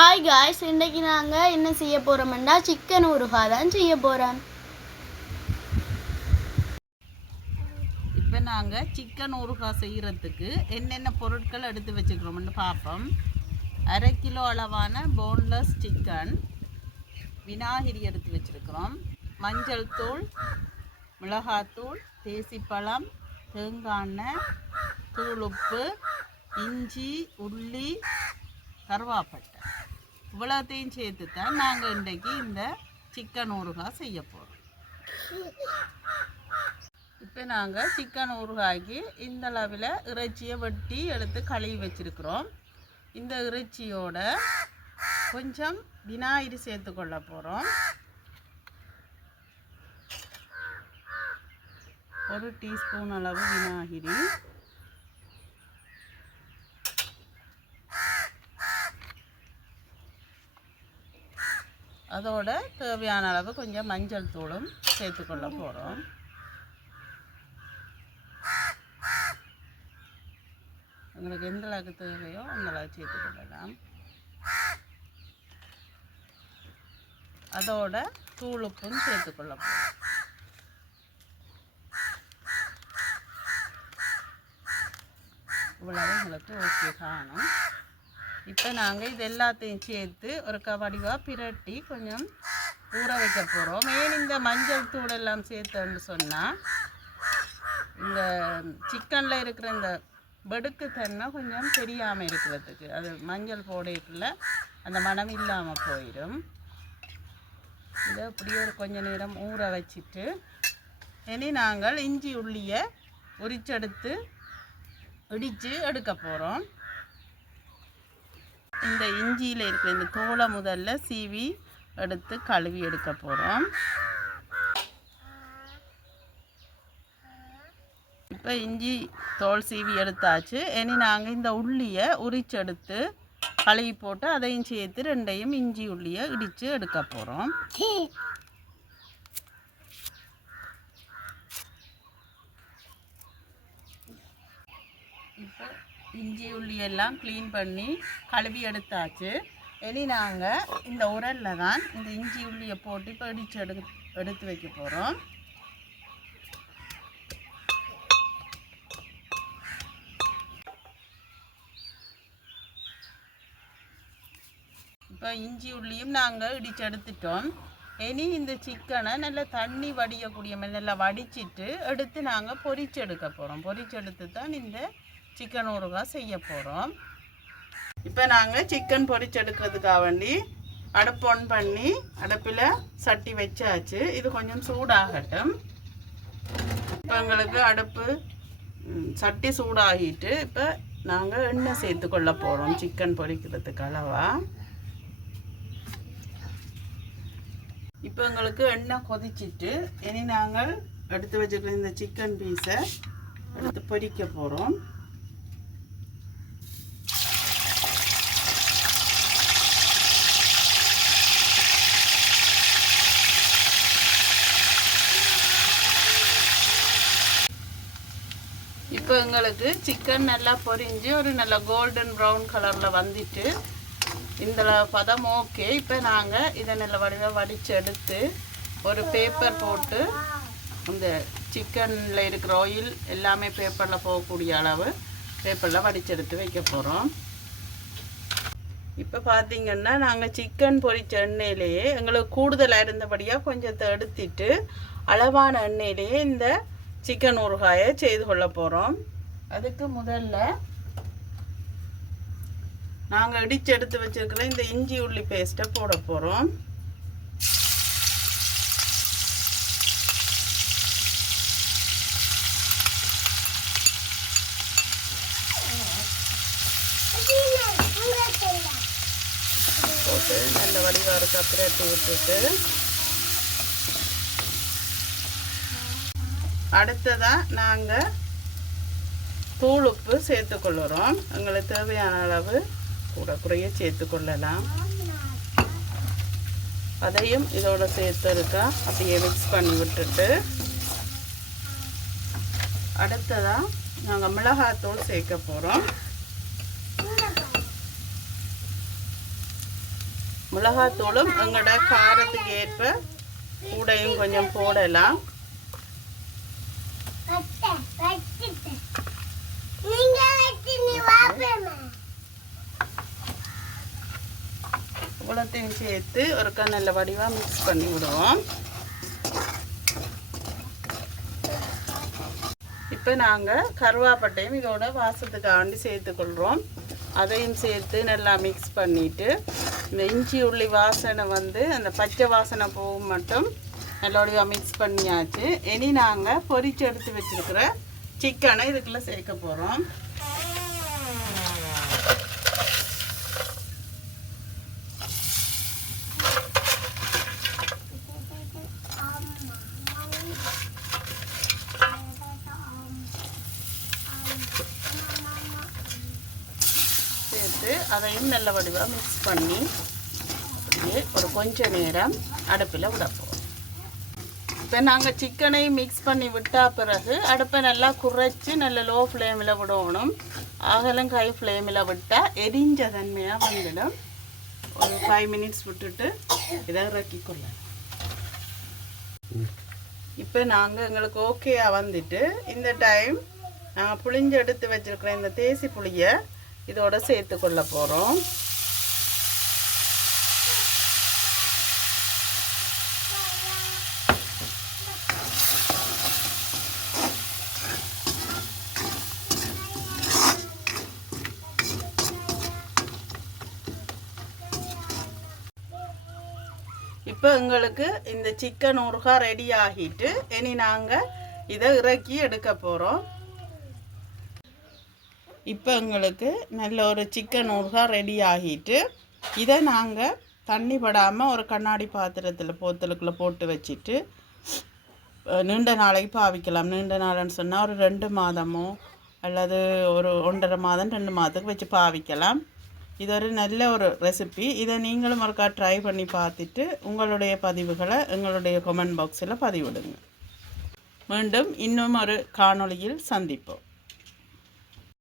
Hi guys, இன்றைக்கி நாங்கள் என்ன செய்ய போகிறோம்னா சிக்கன் ஊறுகாய் தான் செய்ய போகிறோம். இப்போ நாங்கள் சிக்கன் ஊறுகாய் செய்கிறதுக்கு என்னென்ன பொருட்கள் எடுத்து வச்சுக்கிறோம்னு பார்ப்போம். 1/2 கிலோ அளவான போன்லெஸ் சிக்கன், வினாகிரி எடுத்து வச்சுருக்கிறோம், மஞ்சள் தூள், மிளகாத்தூள், தேசிப்பழம், தேங்காய் எண்ணெய், தூள் உப்பு, இஞ்சி, உள்ளி, கருவாப்பட்டை, இவ்வளோத்தையும் சேர்த்து தான் நாங்கள் இன்றைக்கு இந்த சிக்கன் ஊறுகாய் செய்ய போகிறோம். இப்போ நாங்கள் சிக்கன் ஊறுகாய்க்கு இந்த அளவில் இறைச்சியை வெட்டி எடுத்து கழுவி வச்சுருக்கிறோம். இந்த இறைச்சியோட கொஞ்சம் வினாகிரி சேர்த்து கொள்ள போகிறோம். 1 டீஸ்பூன் அளவு வினாகிரி, அதோட தேவையான அளவு கொஞ்சம் மஞ்சள் தூளும் சேர்த்துக்கொள்ள போகிறோம். உங்களுக்கு எந்த அளவுக்கு தேவையோ அந்த அளவுக்கு சேர்த்துக்கொள்ளலாம். அதோட தூள் உப்பும் சேர்த்துக்கொள்ள போகிறோம். இவ்வளவு உங்களுக்கு ஓகே காணும். இப்போ நாங்கள் இது எல்லாத்தையும் சேர்த்து ஒரு வடிவாக பிரட்டி கொஞ்சம் ஊற வைக்க போகிறோம். ஏன் இந்த மஞ்சள் தூள் எல்லாம் சேர்த்தோன்னு சொன்னால் இந்த சிக்கனில் இருக்கிற இந்த வெடுக்கு தன்மை கொஞ்சம் தெரியாமல் இருக்கிறதுக்கு, அது மஞ்சள் போடைக்குள்ள அந்த மனம் இல்லாமல் போயிடும். இதை அப்படியே ஒரு கொஞ்ச நேரம் ஊற வச்சுட்டு இனி நாங்கள் இஞ்சி உள்ளியை உரிச்செடுத்து இடித்து எடுக்க போகிறோம். இந்த இஞ்சியில் இருக்கிற இந்த தோலை முதல்ல சீவி எடுத்து கழுவி எடுக்க போகிறோம். இப்போ இஞ்சி தோல் சீவி எடுத்தாச்சு. இனி நாங்கள் இந்த உள்ளியை உரிச்செடுத்து கழுவி போட்டு அதையும் சேர்த்து ரெண்டையும் இஞ்சி உள்ளியை இடித்து எடுக்க போகிறோம். இப்போ இஞ்சி உள்ளி எல்லாம் க்ளீன் பண்ணி கழுவி எடுத்தாச்சு. இனி நாங்கள் இந்த உரலில் தான் இந்த இஞ்சி உள்ளியை போட்டு இப்போ எடுத்து வைக்க போகிறோம். இப்போ இஞ்சி உள்ளியும் நாங்கள் இடித்து எடுத்துட்டோம். இனி இந்த சிக்கனை நல்லா தண்ணி வடியக்கூடிய மாதிரி நல்லா வடிச்சிட்டு எடுத்து நாங்கள் பொரிச்சு எடுக்க போகிறோம். பொரிச்சு எடுத்து தான் இந்த சிக்கன் ஊறுகாய் செய்ய போகிறோம். இப்போ நாங்கள் சிக்கன் பொரிச்செடுக்கிறதுக்காக வேண்டி அடுப்பு ஆன் பண்ணி அடுப்பில் சட்டி வச்சாச்சு. இது கொஞ்சம் சூடாகட்டும். இப்போ எங்களுக்கு அடுப்பு சட்டி சூடாகிட்டு இப்போ நாங்கள் எண்ணெய் சேர்த்து கொள்ள போகிறோம் சிக்கன் பொரிக்கிறதுக்கு அளவாக. இப்போ எங்களுக்கு எண்ணெய் கொதிச்சிட்டு இனி நாங்கள் எடுத்து வச்சுக்கிற இந்த சிக்கன் பீஸை எடுத்து பொரிக்க போகிறோம். இப்போ எங்களுக்கு சிக்கன் நல்லா பொரிஞ்சு ஒரு நல்ல கோல்டன் ப்ரௌன் கலரில் வந்துட்டு இந்த பதம் ஓகே. இப்போ நாங்கள் இதை நல்ல வடிவாக வடித்து எடுத்து ஒரு பேப்பர் போட்டு இந்த சிக்கனில் இருக்கிற ஆயில் எல்லாமே பேப்பரில் போகக்கூடிய அளவு பேப்பரில் வடிச்செடுத்து வைக்க போகிறோம். இப்போ பார்த்திங்கன்னா நாங்கள் சிக்கன் பொரிச்ச எண்ணெயிலேயே எங்களுக்கு கூடுதலாக இருந்தபடியாக கொஞ்சத்தை எடுத்துட்டு அளவான எண்ணெயிலேயே இந்த சிக்கன் ஊறுகாயை செய்து கொள்ள போகிறோம். அதுக்கு முதல்ல நாங்கள் இடித்து எடுத்து வச்சுருக்கிற இந்த இஞ்சி உள்ளி பேஸ்ட்டை போட போகிறோம். போட்டு நல்ல வடிவாக இருக்க பிரட்டி விட்டுட்டு அடுத்ததாக நாங்கள் தூள் உப்பு சேர்த்துக்கொள்ளுறோம். எங்களுக்கு தேவையான அளவு கூட குறைய சேர்த்துக்கொள்ளலாம். அதையும் இதோட சேர்த்து இருக்கா அப்படியே மிக்ஸ் பண்ணி விட்டுட்டு அடுத்ததாக நாங்கள் மிளகாத்தூள் சேர்க்க போகிறோம். மிளகாத்தூளும் எங்களோட காரத்துக்கு ஏற்ப கூடையும் கொஞ்சம் போடலாம். இவ்வளோத்தையும் சேர்த்து ஒருக்கா நல்ல வடிவாக மிக்ஸ் பண்ணி விடுவோம். இப்போ நாங்கள் கருவாப்பட்டையும் இதோட வாசத்துக்காண்டி சேர்த்துக்கொள்கிறோம். அதையும் சேர்த்து நல்லா மிக்ஸ் பண்ணிவிட்டு இந்த இஞ்சி உள்ளி வாசனை வந்து அந்த பச்சை வாசனை போகும் மட்டும் நல்லபடியாக மிக்ஸ் பண்ணியாச்சு. இனி நாங்கள் பொரிச்சு எடுத்து வச்சுருக்கிற சிக்கனை இதுக்குள்ளே சேர்க்க போகிறோம். சேர்த்து அதையும் நல்ல வடிவாக மிக்ஸ் பண்ணி அப்படியே ஒரு கொஞ்ச நேரம் அடுப்பில் விடப்போம். இப்போ நாங்கள் சிக்கனை மிக்ஸ் பண்ணி விட்டால் பிறகு அடுப்பை நல்லா குறைச்சி நல்ல லோ ஃப்ளேமில் விடணும். ஆகலும் ஹை ஃப்ளேமில் விட்டால் எரிஞ்ச தன்மையாக வந்துடும். ஒரு 5 மினிட்ஸ் விட்டுட்டு இதை இறக்கிக்கொள்ளலாம். இப்போ நாங்கள் எங்களுக்கு ஓகேயாக வந்துட்டு இந்த டைம் நாங்கள் புளிஞ்சு எடுத்து வச்சுருக்கிற இந்த தேசி புளியை இதோட சேர்த்து கொள்ள போகிறோம். இப்போ எங்களுக்கு இந்த சிக்கன் ஊறுகாய் ரெடி ஆகிட்டு இனி நாங்கள் இதை இறக்கி எடுக்க போகிறோம். இப்போ எங்களுக்கு நல்ல ஒரு சிக்கன் ஊறுகாய் ரெடி ஆகிட்டு இதை நாங்கள் தண்ணி படாமல் ஒரு கண்ணாடி பாத்திரத்தில் போத்தலுக்குள்ளே போட்டு வச்சுட்டு நீண்ட நாளைக்கு பாவிக்கலாம். நீண்ட நாள்னு சொன்னால் ஒரு 2 மாதமோ அல்லது ஒரு 1.5 மாதம் 2 மாதத்துக்கு வச்சு பாவிக்கலாம். இது ஒரு நல்ல ஒரு ரெசிபி. இதை நீங்களும் ஒருக்கா ட்ரை பண்ணி பார்த்துட்டு உங்களுடைய பதிவுகளை எங்களுடைய கமெண்ட் பாக்ஸில் பதிவிடுங்க. மீண்டும் இன்னும் ஒரு காணொளியில் சந்திப்போம்.